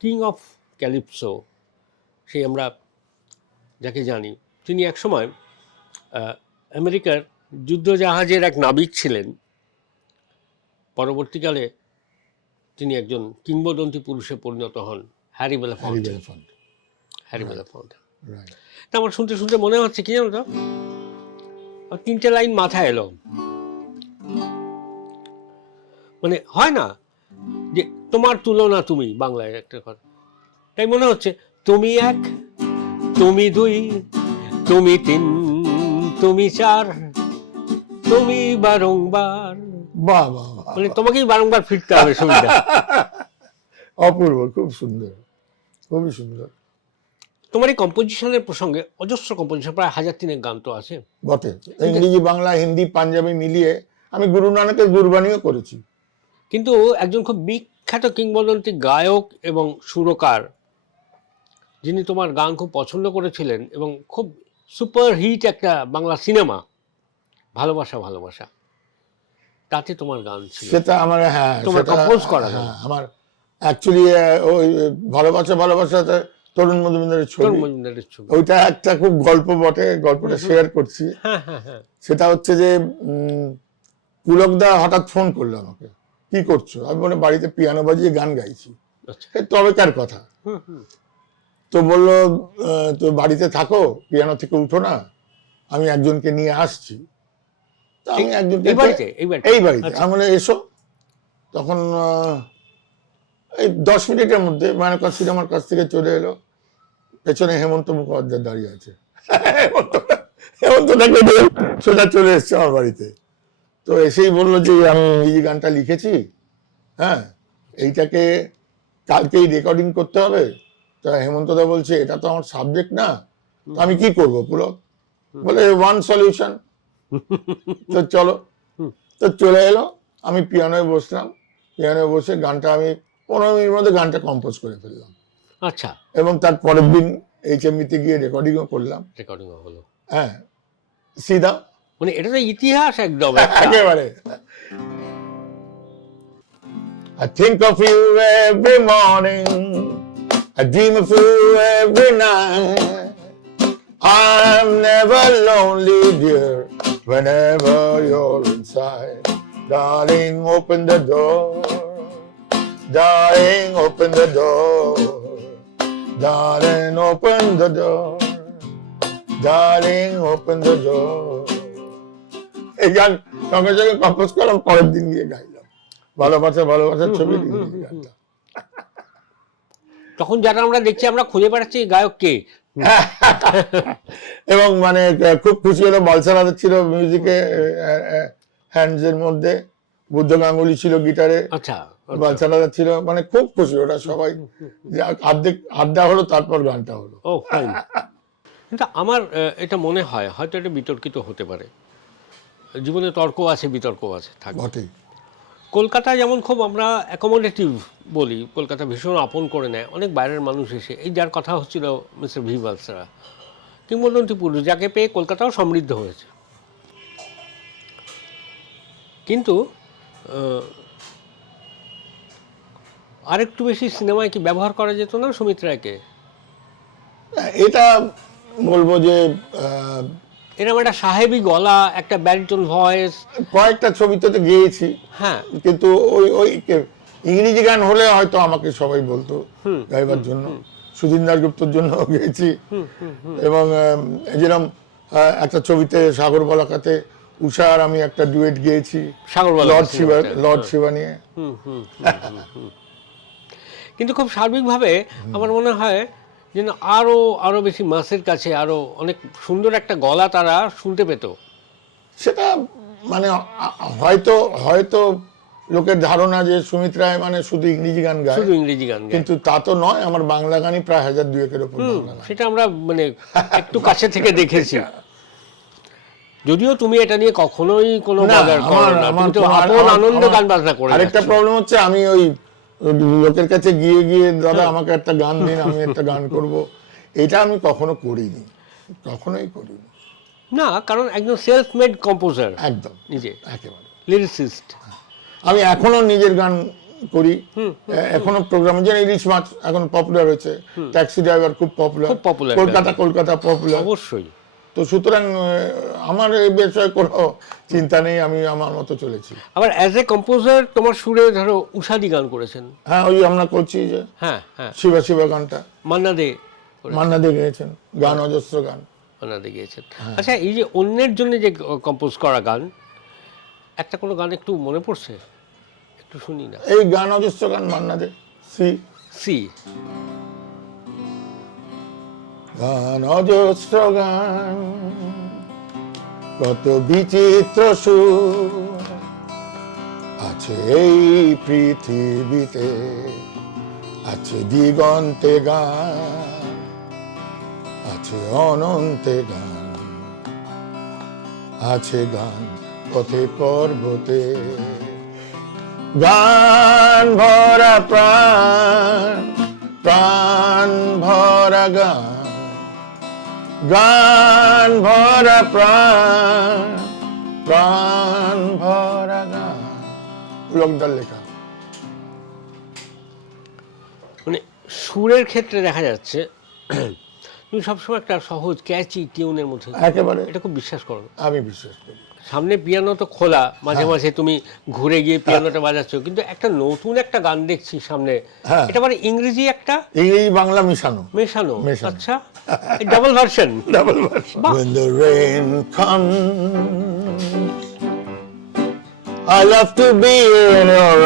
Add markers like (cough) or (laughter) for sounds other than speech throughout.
King of Calypso সেই আমরা যাকে জানি তিনি একসময় আহ, আমেরিকার যুদ্ধজাহাজের এক নাবিক ছিলেন। পরবর্তীকালে তিনি একজন কিংবদন্তি পুরুষে পরিণত হন হ্যারি বেলাফন্ট। হ্যারি বেলাফন্ট। তা আমার শুনতে শুনতে মনে হচ্ছে কি জানো তো? তিনটে লাইন মাথায় এলো। মানে হয় না যে তোমার তুলনা তুমি বাংলায় একটা কথা। তাই মনে হচ্ছে তুমি এক তুমি দুই তুমি তিন তুমি চার তুমি বারংবার। বাহ বাহ মানে তোমাকেই বারংবার ফিরতে হবে সুবিধা (laughs) অপূর্ব খুব সুন্দর খুবই সুন্দর। তোমার এই কম্পোজিশনের প্রসঙ্গে অজস্র কম্পোজিশন প্রায় হাজার তিনেক গান তো আছে। বটে। ইংরেজি বাংলা হিন্দি পাঞ্জাবি মিলিয়ে আমি গুরু নানকের গুরবানিও করেছি। কিন্তু একজন খুব বিখ্যাত কিংবদন্তি গায়ক এবং সুরকার যিনি তোমার গান খুব পছন্দ করেছিলেন এবং খুব সুপার হিট একটা বাংলা সিনেমা ভালোবাসা ভালোবাসা। তাতে তোমার গান ছিল। সেটা আমার হ্যাঁ তোমার সেটা- compose করা হ্যাঁ, আমার অ্যাকচুয়ালি ওই ভালোবাসা ভালোবাসাতে তরুণ মজুমদারের ছবি। মজুমদারের ছবি। ওইটা একটা খুব গল্প বটে গল্পটা শেয়ার করছি। হ্যাঁ হ্যাঁ হ্যাঁ। সেটা হচ্ছে যে পুলকদা হঠাৎ ফোন করল আমাকে। কি করছ? আমি বলে বাড়িতে পিয়ানো বাজিয়ে গান গাইছি। তবে কার কথা। তো বলল তো বাড়িতে থাকো পিয়ানো থেকে উঠো না। আমি একজনকে নিয়ে আসছি। তো আমি একজনকে এই বাড়িতে? এই বাড়িতে? আচ্ছা। আমি এসো। তখন এই দশ মিনিটের মধ্যে মায়ানকার সিনেমার কাছ থেকে চলে এলো। পেছনে হেমন্ত মুখোপাধ্যায় দাঁড়িয়ে আছে। (laughs) হেমন্ত- হেমন্তটাকে নিয়ে সোজা চলে এসছে আমার বাড়িতে। তো এসেই বলল যে আমি এই গানটা লিখেছি হ্যাঁ এইটাকে কালকেই রেকর্ডিং করতে হবে। তো হেমন্তদা বলছে এটা তো আমার সাবজেক্ট না তো আমি কি করব পুলক বলে ওয়ান সলিউশন তো চলো তো চলে এলো। আমি পিয়ানোয় বসলাম পিয়ানোয় বসে গানটা আমি পনেরো মিনিটের মধ্যে গানটা কম্পোজ করে ফেললাম। আচ্ছা। এবং তার পরের দিন এইচ এমনিতে গিয়ে রেকর্ডিংও করলাম। রেকর্ডিং হলো। হ্যাঁ সিধা মানে এটা তো ইতিহাস একদম একটা। একেবারে I think of you every morning. I dream of you every night. I'm never lonely, dear, whenever you're inside. Darling, open the door. Darling, open the door. Darling, open the door. Darling, open the door. এই গান সঙ্গে সঙ্গে compose করলাম পরের দিন গিয়ে গাইলাম। ভালোবাসা ভালোবাসার ছবি গাইলাম। তখন যারা আমরা দেখছি আমরা খুঁজে বেড়াচ্ছি এই গায়ক কে (laughs) এবং মানে খুব খুশি হলো। বালসারাদের ছিল মিউজিকে হ্যান্ডস এর মধ্যে। বুদ্ধ গাঙ্গুলি ছিল গিটারে। আচ্ছা বালসারাদা ছিল মানে খুব খুশি ওরা সবাই। আর্ধেক আড্ডা হলো তারপর গানটা হলো। ও ফাইন কিন্তু আমার এটা মনে হয় হয়তো এটা বিতর্কিত হতে পারে। জীবনে তর্ক আছে বিতর্ক আছে বটেই। কলকাতা যেমন খুব আমরা অ্যাকোমোডেটিভ বলি কলকাতা ভীষণ আপন করে নেয় অনেক বাইরের মানুষ এসে এই যার কথা হচ্ছিল মিস্টার ভি বালসরা কিংবদন্তি পুরুষ যাকে পেয়ে কলকাতাও সমৃদ্ধ হয়েছে। কিন্তু আরেকটু বেশি সিনেমায় কি ব্যবহার করা যেত না সুমিত রায়কে এটা বলব যে এরকম একটা সাহেবি গলা একটা ব্যারিটন ভয়েস কয়েকটা ছবিতে তো গেয়েছি। হ্যাঁ। কিন্তু ওই ওই ইংরেজি গান হলে হয়তো আমাকে সবাই বলতো গাইবার জন্য। সুধীন দাসগুপ্তর জন্য গেয়েছি। এবং যেরকম একটা ছবিতে সাগর বলাকাতে উষা আর আমি একটা ডুয়েট গেয়েছি। লর্ড শিবা লর্ড শিবা নিয়ে। কিন্তু খুব সার্বিকভাবে আমার মনে হয় যেন আরও আরও বেশি মাসের কাছে আরও অনেক সুন্দর একটা গলা তারা শুনতে পেত। সেটা মানে হয়তো হয়তো লোকের ধারণা যে সুমিত রায় মানে শুধু ইংরেজি গান গায়। শুধু ইংরেজি গান গায়। কিন্তু তা তো নয় আমার বাংলা গানই প্রায় হাজার দুয়েকের ওপর গান। সেটা আমরা মানে একটু কাছে থেকে দেখেছি। (laughs) যদিও তুমি এটা নিয়ে কখনোই কোনো বাজার করো আমার- না তুমি তো আপন আনন্দে গান বাজনা করে আরেকটা। প্রবলেম হচ্ছে আমি ওই লোকের কাছে গিয়ে গিয়ে দাদা আমাকে একটা গান দিন আমি একটা গান (laughs) করব। এটা আমি কখনো করিনি কখনোই করিনি। না কারণ একজন সেলফ মেড কম্পোজার একদম নিজে। একেবারে। লিরিসিস্ট আমি এখনও নিজের গান করি। এখনও প্রোগ্রাম যেন ইলিশ মাছ এখন পপুলার হয়েছে। ট্যাক্সি ড্রাইভার খুব পপুলার কলকাতা কলকাতা পপুলার অবশ্যই। তো সুতরাং আমার এই বিষয়ে কোনো চিন্তা নেই আমি আমার মতো চলেছি। আবার অ্যাজ এ কম্পোজার তোমার সুরে ধরো উষাদি গান করেছেন। হ্যাঁ ওই আমরা করছি যে হ্যাঁ হ্যাঁ। শিবা শিবা গানটা। মান্না দে মান্না দে গেয়েছেন গান অজস্র গান। মান্না দে গিয়েছেন। আচ্ছা এই যে অন্যের জন্য যে কম্পোজ করা গান একটা কোনো গান একটু মনে পড়ছে? একটু শুনি না। এই গান অজস্র গান মান্না দে সি। সি। গান অজস্র গান কত বিচিত্র সুর আছে এই পৃথিবীতে, আছে দিগন্তে গান, আছে অনন্তে গান, আছে গান পথে পর্বতে। গান ভরা প্রাণ প্রাণ ভরা গান। গান ভরা প্রাণ প্রাণ ভরা গান। লোকদার লেখা। মানে সুরের ক্ষেত্রে দেখা যাচ্ছে তুমি সবসময় একটা সহজ ক্যাচি টিউনের মধ্যে একেবারে এটা খুব বিশ্বাস করো। আমি বিশ্বাস করি। সামনে পিয়ানো তো খোলা মাঝে মাঝে তুমি ঘুরে গিয়ে পিয়ানোটা বাজাচ্ছ কিন্তু একটা নতুন একটা গান দেখছি সামনে। হ্যাঁ। এটা মানে ইংরেজি একটা? ইংরেজি বাংলা মেশানো। মেশানো। আচ্ছা। Double version double When the rain comes, I love to be in your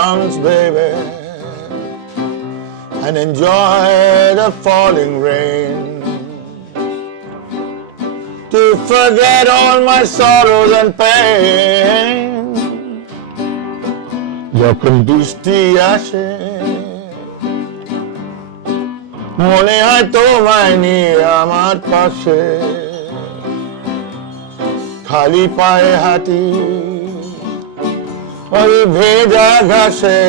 arms, baby, and enjoy the falling rain. To forget all my sorrows and pain. যখন বৃষ্টি আসে মনে হয় তোমায় নিয়ে আমার পাশে খালি পায়ে হাঁটি ওই ভেজা ঘাসে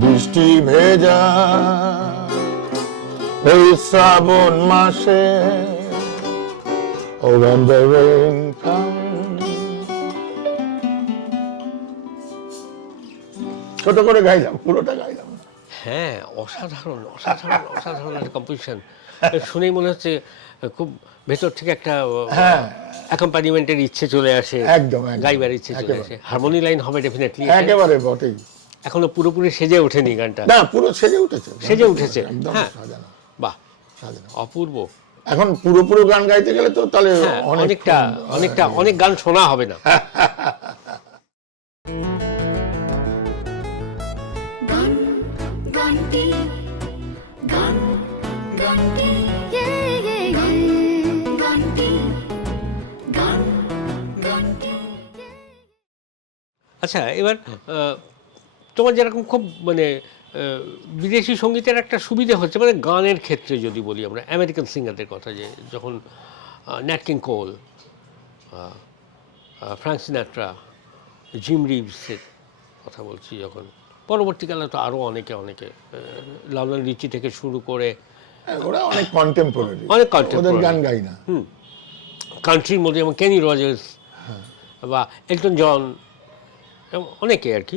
বৃষ্টি ভেজা ওই শ্রাবণ মাসে Oh, when the rain comes. ছোট করে গাইলাম পুরোটা গাইলাম। হ্যাঁ অসাধারণ অসাধারণ অসাধারণ একটা কম্পোজিশন শুনেই মনে হচ্ছে খুব ভেতর থেকে একটা হ্যাঁ। অ্যাকম্পানিমেন্টের ইচ্ছে চলে আসে একদম, একদম। গাইবার ইচ্ছে চলে আসে। হারমোনি লাইন হবে ডেফিনেটলি একেবারে বটেই। এখনও পুরোপুরি সেজে ওঠেনি গানটা। না পুরো সেজে উঠেছে। সেজে উঠেছে, একদম হ্যাঁ। সাজানো। বাহ অপূর্ব। এখন পুরোপুরো গান গাইতে গেলে তো তাহলে হ্যাঁ অনেকটা অনেকটা অনেক গান শোনা হবে না। আচ্ছা এবার তোমার যেরকম খুব মানে বিদেশি সঙ্গীতের একটা সুবিধা হচ্ছে মানে গানের ক্ষেত্রে যদি বলি আমরা আমেরিকান সিঙ্গারদের কথা যে যখন ন্যাটকিং কোল ফ্রাঙ্ক সিনাট্রা জিম রিভসের কথা বলছি যখন পরবর্তীকালে তো আরও অনেকে অনেকে লালন রিচি থেকে শুরু করে হ্যাঁ, ওরা অনেক কন্টেম্পোরারি অনেক গান গাই না। কান্ট্রির মধ্যে যেমন কেনি রজার্স বা এলটন জন অনেকে আর কি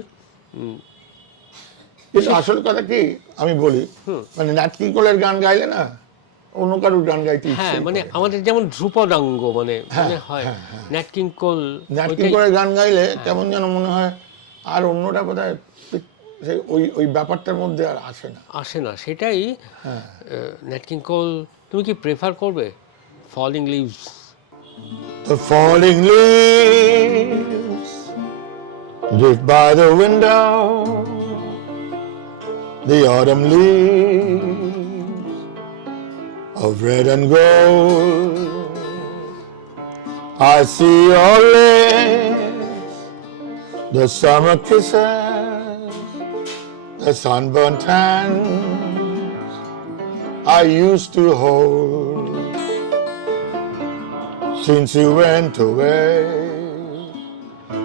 কিন্তু আসল কথা কি আমি বলি মানে নাটকি কোলের গান গাইলে না অন্য কারোর গান গাইতে হ্যাঁ মানে আমাদের যেমন ধ্রুপদাঙ্গ মানে মনে হয় ন্যাট কিং কোল নাটকি গান গাইলে কেমন যেন মনে হয় আর অন্যটা বোধহয় সেই ওই ওই ব্যাপারটার মধ্যে আর আসে না। আসে না সেটাই ন্যাট কিং তুমি কি প্রেফার করবে? Falling leaves The falling leaves drift by the window. The autumn leaves of red and gold. I see your lips, the summer kisses, the sunburnt hands I used to hold since you went away.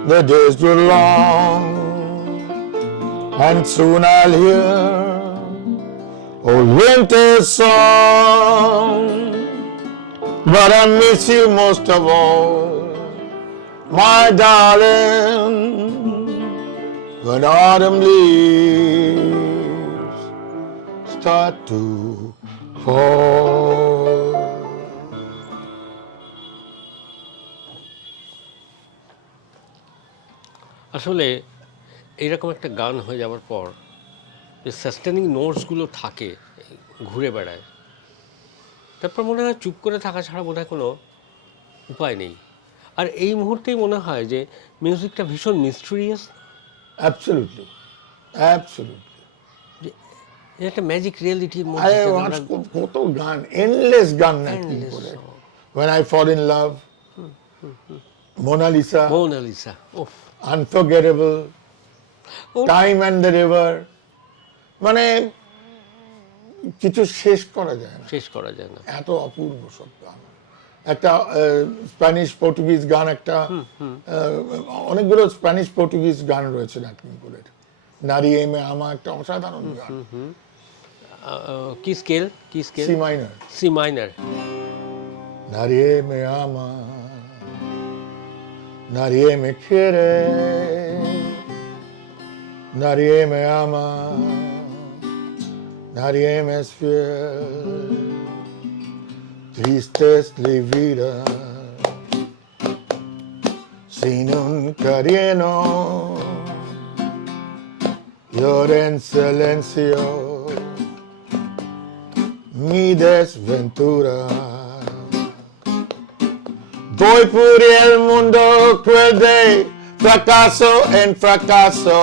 The days grew long, and soon I'll hear old winter's song. But I miss you most of all, my darling. when autumn leaves start to fall. আসলে এইরকম একটা গান হয়ে যাওয়ার পর যে sustaining নোটসগুলো থাকে ঘুরে বেড়ায় তারপর মনে হয় চুপ করে থাকা ছাড়া বোধ হয় কোনো উপায় নেই আর এই মুহূর্তেই মনে হয় যে মিউজিকটা ভীষণ মিস্ট্রিয়াস Absolutely. Absolutely. একটা ম্যাজিক রিয়েলিটির I মধ্যে কত গান endless গান Endless করে song. when I fall in love Mona Lisa Mona Lisa of unforgettable time and the river মানে কিছু শেষ করা যায় না। শেষ করা যায় না। এত অপূর্ব সব গান একটা স্প্যানিশ পর্তুগিজ গান একটা অনেকগুলো স্প্যানিশ পর্তুগিজ গান রয়েছে নাটকিং নারী এমে আমা একটা অসাধারণ গান। কি স্কেল কি scale C minor C minor Nadie me ama, nadie me quiere, nadie me ama, nadie me es fiel. Triste es la vida sin un cariño, llora en silencio mi desventura. Voy por el mundo cruel fracaso en fracaso.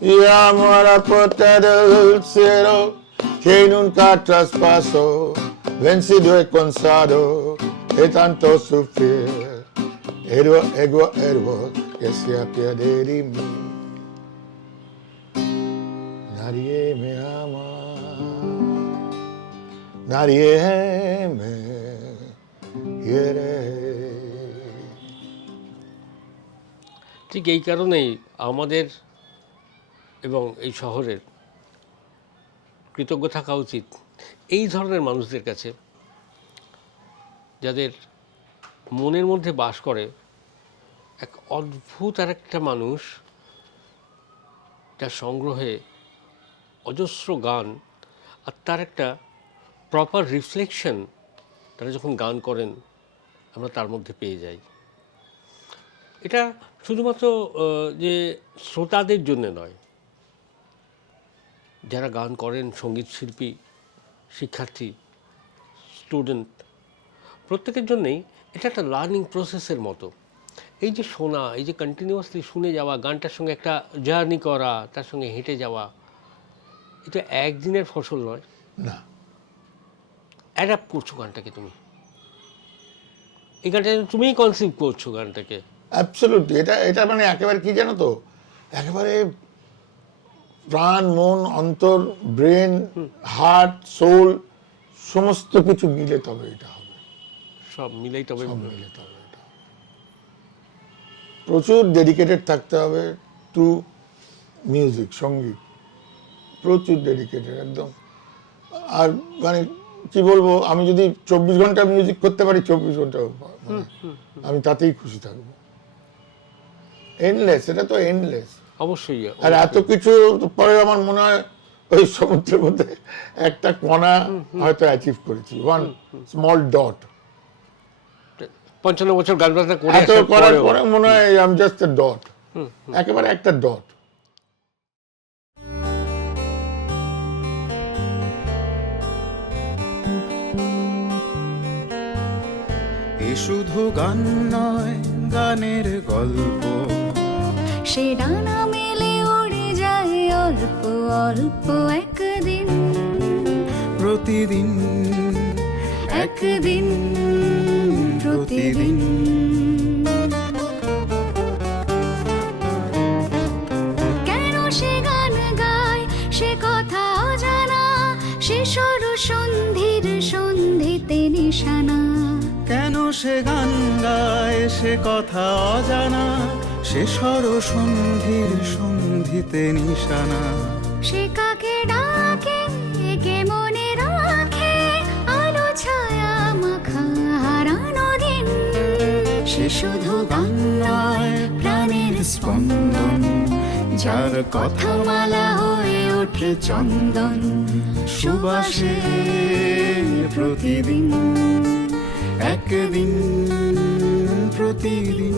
Y amo a la puerta del cielo que nunca traspaso. Vencido y cansado de tanto sufrir. Ego, ego, ego, que se apiade de mí. Nadie me ama. Nadie me quiere. ঠিক এই কারণেই আমাদের এবং এই শহরের কৃতজ্ঞ থাকা উচিত এই ধরনের মানুষদের কাছে যাদের মনের মধ্যে বাস করে এক অদ্ভুত আর একটা মানুষ যার সংগ্রহে অজস্র গান আর তার একটা প্রপার রিফ্লেকশন তারা যখন গান করেন, আমরা তার মধ্যে পেয়ে যাই। এটা শুধুমাত্র যে শ্রোতাদের জন্য নয়। যারা গান করেন সংগীত শিল্পী শিক্ষার্থী স্টুডেন্ট প্রত্যেকের জন্যেই এটা একটা লার্নিং প্রসেসের মতো। এই যে শোনা এই যে কন্টিনিউয়াসলি শুনে যাওয়া গানটার সঙ্গে একটা জার্নি করা তার সঙ্গে হেঁটে যাওয়া এটা একদিনের ফসল নয়। না। অ্যাডাপ্ট করছ গানটাকে তুমি। এই গানটা তুমিই কনসিভ করছ গানটাকে। অ্যাবসলুটলি এটা এটা মানে একেবারে কি জানো তো? একেবারে প্রাণ মন অন্তর ব্রেন হার্ট সোল সমস্ত কিছু মিলে তবে এটা হবে। সব মিলেই তবে মিলে তবে এটা প্রচুর ডেডিকেটেড থাকতে হবে টু মিউজিক সংগীত। প্রচুর ডেডিকেটেড একদম। আর মানে কি বলব আমি যদি চব্বিশ ঘণ্টা মিউজিক করতে পারি চব্বিশ ঘণ্টা মানে আমি তাতেই খুশি থাকব। এনলেস এটা তো এনলেস অবশ্যই আর এত কিছু পরে আমার মনে হয় ওই সমুদ্রের মধ্যে একটা কণা হয়তো অ্যাচিভ করেছি। ওয়ান স্মল ডট পঞ্চান্ন বছর গান বাজনা করে এত করার পরে মনে হয় আম জাস্ট ডট একেবারে একটা ডট এ শুধু গান নয় গানের গল্প। সে ডানা মেলে উড়ে যায় অল্প অল্প একদিন। প্রতিদিন। একদিন প্রতিদিন। কেন সে গান গায়? সে কথা অজানা। সে সর সন্ধির সন্ধিতে নিশানা। কেন সে গান গায়? সে কথা অজানা। সে স্বর সন্ধির সন্ধিতে নিশানা। সে কাকে ডাকে কে মনে রাখে, আলো ছায়া মাখা হারানো দিন। সে শুধু গান নয় প্রাণ স্পন্দন, যার কথামালা হয়ে ওঠে চন্দন। সুবাসে প্রতিদিন, একদিন প্রতিদিন।